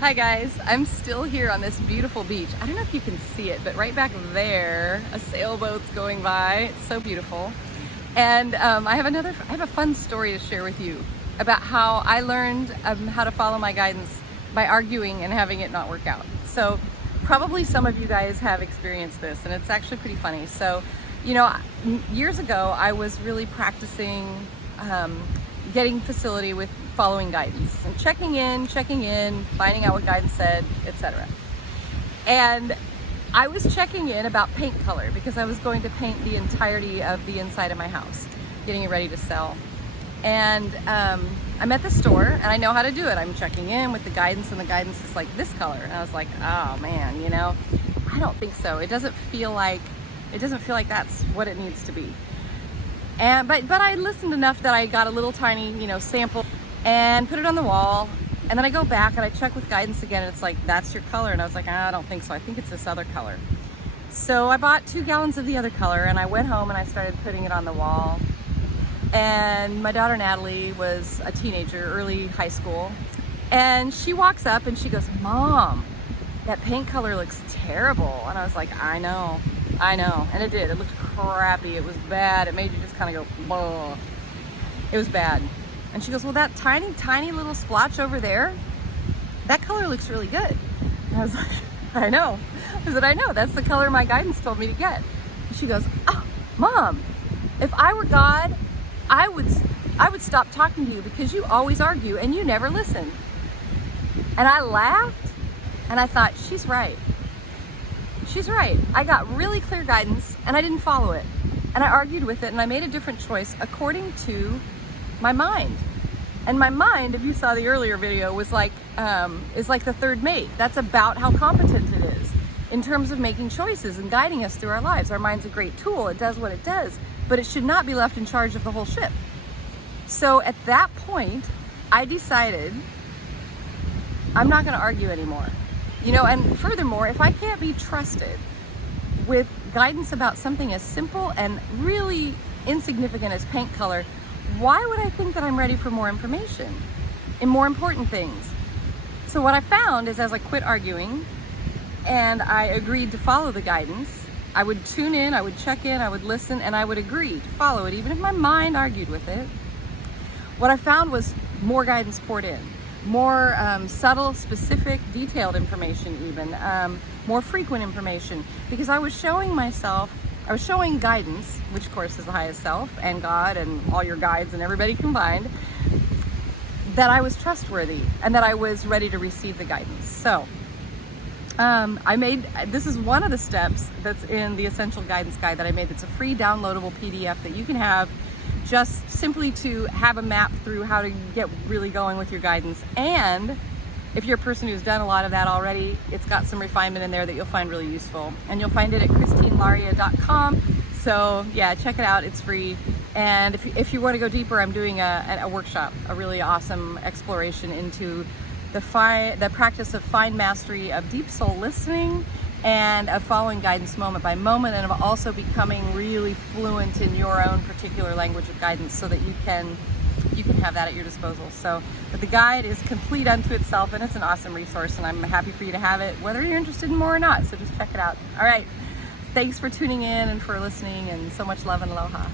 Hi guys, I'm still here on this beautiful beach. I don't know if you can see it, but right back there, a sailboat's going by. It's so beautiful. And I have a fun story to share with you about how I learned how to follow my guidance by arguing and having it not work out. So probably some of you guys have experienced this, and it's actually pretty funny. So, you know, years ago, I was really practicing getting facility with following guidance and checking in, finding out what guidance said, etc. And I was checking in about paint color because I was going to paint the entirety of the inside of my house, getting it ready to sell. And I'm at the store and I know how to do it. I'm checking in with the guidance, and the guidance is like this color. And I was like, oh man, you know, I don't think so. It doesn't feel like that's what it needs to be. And but I listened enough that I got a little tiny, sample and put it on the wall. And then I go back and I check with guidance again, and it's like, that's your color. And I was like, I don't think so. I think it's this other color. So I bought 2 gallons of the other color, and I went home and I started putting it on the wall. And my daughter Natalie was a teenager, early high school. And she walks up and she goes, Mom, that paint color looks terrible. And I was like, I know. And it did. It looked crappy. It was bad. It made you just kind of go, whoa. It was bad. And she goes, well, that tiny little splotch over there, that color looks really good. And I was like, I know. I said, I know. That's the color my guidance told me to get. And she goes, oh, Mom, if I were God, I would stop talking to you because you always argue and you never listen. And I laughed and I thought, she's right. She's right. I got really clear guidance and I didn't follow it. And I argued with it and I made a different choice according to my mind. And my mind, if you saw the earlier video, was like is like the third mate. That's about how competent it is in terms of making choices and guiding us through our lives. Our mind's a great tool. It does what it does, but it should not be left in charge of the whole ship. So at that point, I decided I'm not going to argue anymore. And furthermore, if I can't be trusted with guidance about something as simple and really insignificant as paint color, why would I think that I'm ready for more information and more important things? So what I found is, as I quit arguing and I agreed to follow the guidance, I would tune in, I would check in, I would listen, and I would agree to follow it, even if my mind argued with it. What I found was more guidance poured in. More subtle, specific, detailed information even, more frequent information, because I was showing guidance, which of course is the highest self and God and all your guides and everybody combined, that I was trustworthy and that I was ready to receive the guidance. So this is one of the steps that's in the Essential Guidance Guide that I made. That's a free downloadable PDF that you can have just simply to have a map through how to get really going with your guidance. And if you're a person who's done a lot of that already, it's got some refinement in there that you'll find really useful. And you'll find it at christinelaria.com. So yeah, check it out, it's free. And if you want to go deeper, I'm doing a workshop, a really awesome exploration into the practice of fine mastery of deep soul listening and of following guidance moment by moment, and of also becoming really fluent in your own particular language of guidance so that you can have that at your disposal. So, but the guide is complete unto itself, and it's an awesome resource, and I'm happy for you to have it, whether you're interested in more or not. So just check it out. All right. Thanks for tuning in and for listening, and so much love and aloha.